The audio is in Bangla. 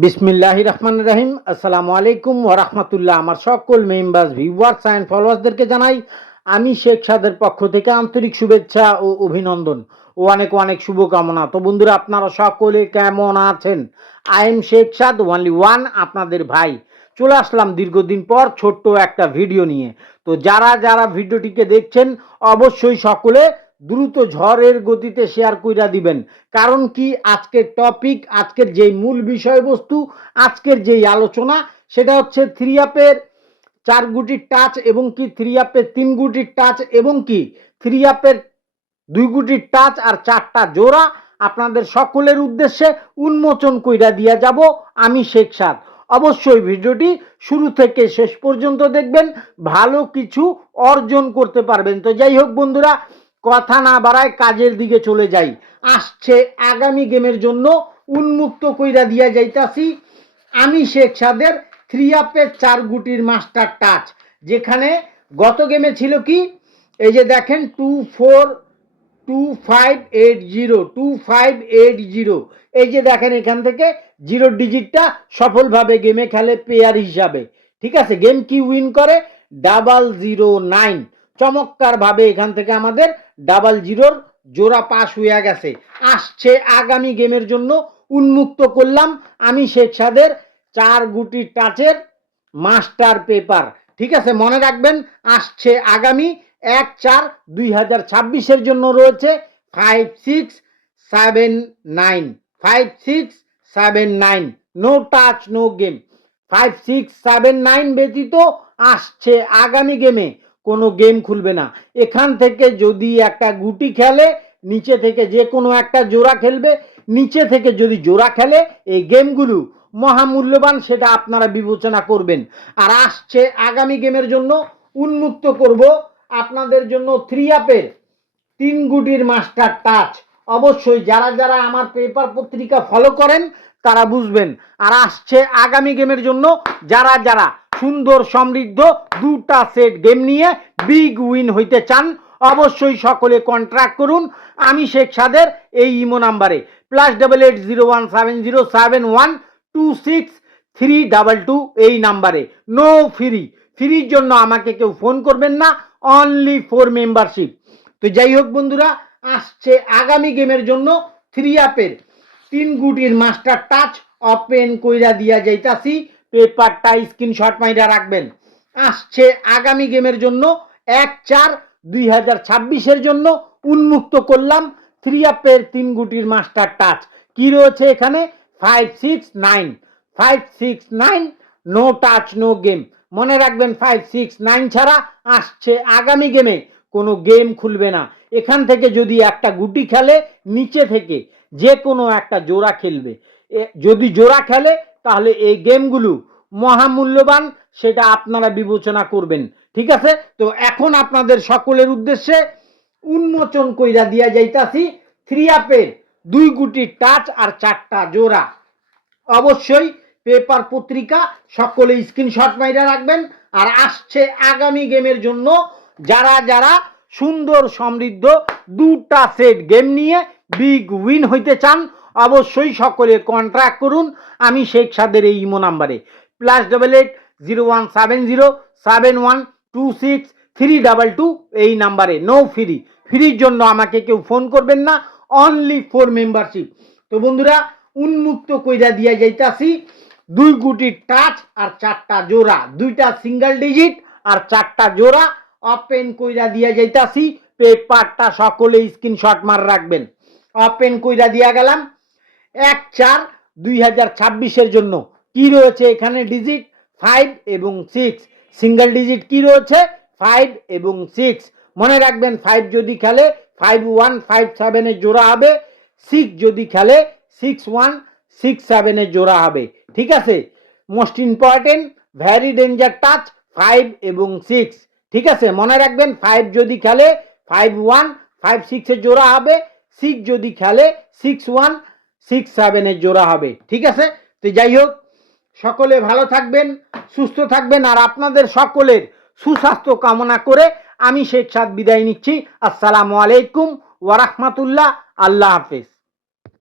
বিসমিল্লাহির রহমানির রহিম। আসসালামু আলাইকুম ওয়া রাহমাতুল্লাহ। আমার সকল মেম্বার্স, ভিউয়ার্স এন্ড ফলোয়ার্সদেরকে জানাই আমি শেখ সাদের পক্ষ থেকে আন্তরিক শুভেচ্ছা ও অভিনন্দন ও অনেক অনেক শুভকামনা। তো বন্ধুরা, আপনারা সকলে কেমন আছেন? I am Sheikh Saad only one, আপনাদের ভাই। চলে আসলাম দীর্ঘদিন পর ছোট্ট একটা ভিডিও নিয়ে। তো যারা যারা ভিডিওটিকে দেখছেন অবশ্যই সকলে দ্রুত ঝড়ের গতিতে শেয়ার কইরা দিবেন। কারণ কি, আজকের টপিক, আজকের যেই মূল বিষয়বস্তু, আজকের যেই আলোচনা, সেটা হচ্ছে থ্রি আপের 4 গুটির টাচ এবং কি থ্রি আপের 3 গুটির টাচ এবং কি থ্রি আপের 2 গুটির টাচ আর 4টা জোড়া আপনাদের সকলের উদ্দেশ্যে উন্মোচন কইরা দিয়া যাব আমি শেখ সাদ। অবশ্যই ভিডিওটি শুরু থেকে শেষ পর্যন্ত দেখবেন, ভালো কিছু অর্জন করতে পারবেন। তো যাই হোক বন্ধুরা, কথা না বাড়ায় কাজের দিকে চলে যাই। আসছে আগামী গেমের জন্য উন্মুক্ত কইরা দিয়া যাইতাছি আমি শেখ সাদের থ্রি আপের 4 গুটির মাস্টার টাচ, যেখানে গত গেমে ছিল কি, এই যে দেখেন 242580 এই যে দেখেন এখান থেকে 0 ডিজিটটা সফলভাবে গেমে খেলে পেয়ার হিসাবে। ঠিক আছে, গেম কি উইন করে 009। চমৎকার ভাবে এখান থেকে আমাদের 00 জোড়া পাস হয়ে গেছে। আসছে আগামী গেমের জন্য উন্মুক্ত করলাম আমি শেখ সাদের 4 গুটি টাচের মাস্টার পেপার। ঠিক আছে, মনে রাখবেন আসছে আগামী 1/4/2026 জন্য রয়েছে 5679 নো টাচ নো গেম। 5679 ব্যতীত আসছে আগামী গেমে কোনো গেম খুলবে না। এখান থেকে যদি একটা গুটি খেলে, নিচে থেকে যে কোনো একটা জোড়া খেলবে। নিচে থেকে যদি জোড়া খেলে, এই গেমগুলো মহামূল্যবান, সেটা আপনারা বিবেচনা করবেন। আর আসছে আগামী গেমের জন্য উন্মুক্ত করব আপনাদের জন্য থ্রি আপের 3 গুটির মাস্টার টাচ। অবশ্যই যারা যারা আমার পেপার পত্রিকা ফলো করেন তারা বুঝবেন। আর আসছে আগামী গেমের জন্য যারা যারা সুন্দর সমৃদ্ধ 2টা সেট গেম নিয়ে বিগ উইন হইতে চান, অবশ্যই সকলে কন্ট্রাক্ট করুন আমি শেখ সাদের এই ইমো নাম্বারে +8801712632 এই নাম্বারে। নো ফ্রি, ফ্রির জন্য আমাকে কেউ ফোন করবেন না, অনলি ফর মেম্বারশিপ। তো যাই হোক বন্ধুরা, আসছে আগামী গেমের জন্য থ্রি আপের 3 গুটির মাস্টার টাচ ওপেন কইরা দিয়া যাইতাছি। পেপারটা স্ক্রিনশট মাইরা রাখবেন। আসছে আগামী গেমের জন্য 1/4/2026 জন্য উন্মুক্ত করলাম থ্রি আপের 3 গুটির মাস্টার টাচ। কি রয়েছে এখানে 569 নো টাচ নো গেম। মনে রাখবেন 569 ছাড়া আসছে আগামী গেমে কোনো গেম খুলবে না। এখান থেকে যদি একটা গুটি খেলে, নিচে থেকে যে কোনো একটা জোড়া খেলবে। যদি জোড়া খেলে তাহলে এই গেমগুলো মহামূল্যবান, সেটা আপনারা বিবেচনা করবেন। ঠিক আছে, তো এখন আপনাদের সকলের উদ্দেশ্যে উন্মোচন কইরা দিয়া যাইতাছি থ্রি আপের 2 গুটির টাচ আর 4টা জোড়া। অবশ্যই পেপার পত্রিকা সকলে স্ক্রিনশট মাইরা রাখবেন। আর আসছে আগামী গেমের জন্য যারা যারা সুন্দর সমৃদ্ধ 2টা সেট গেম নিয়ে বিগ উইন হইতে চান, অবশ্যই সকলে কন্ট্রাক্ট করুন আমি শেখ সাদের এই ইমো নাম্বারে +8801712632 এই নাম্বারে। নো ফ্রি, ফ্রির জন্য আমাকে কেউ ফোন করবেন না, অনলি ফর মেম্বারশিপ। তো বন্ধুরা, উন্মুক্ত কইরা দিয়া যাইতাছি 2 গুটির টাচ আর 4টা জোড়া, 2টা সিঙ্গেল ডিজিট আর 4টা জোড়া ওপেন কইরা দিয়া যাইতাছি। পেপারটা সকলে স্ক্রিনশট মার রাখবেন। ওপেন কইরা দিয়া গেলাম 1/4/2026 জন্য। কি রয়েছে এখানে ডিজিট 5 এবং 6, সিঙ্গেল ডিজিট কি রয়েছে 5 এবং 6। মনে রাখবেন 5 যদি খেলে 5157 এর জোড়া হবে, 6 যদি খেলে 6167 এর জোড়া হবে। ঠিক আছে, most important very danger touch 5 এবং 6। ঠিক আছে, মনে রাখবেন 5 যদি খেলে 5156 এর জোড়া হবে, 6 যদি খেলে 6167 এর জোড়া হবে। ঠিক আছে, তো যাই হোক, সকলে ভালো থাকবেন, সুস্থ থাকবেন। আর আপনাদের সকলের সুস্বাস্থ্য কামনা করে আমি শেখ সাদ বিদায় নিচ্ছি। আসসালামু আলাইকুম ওয়া রাহমাতুল্লাহ। আল্লাহ হাফেজ।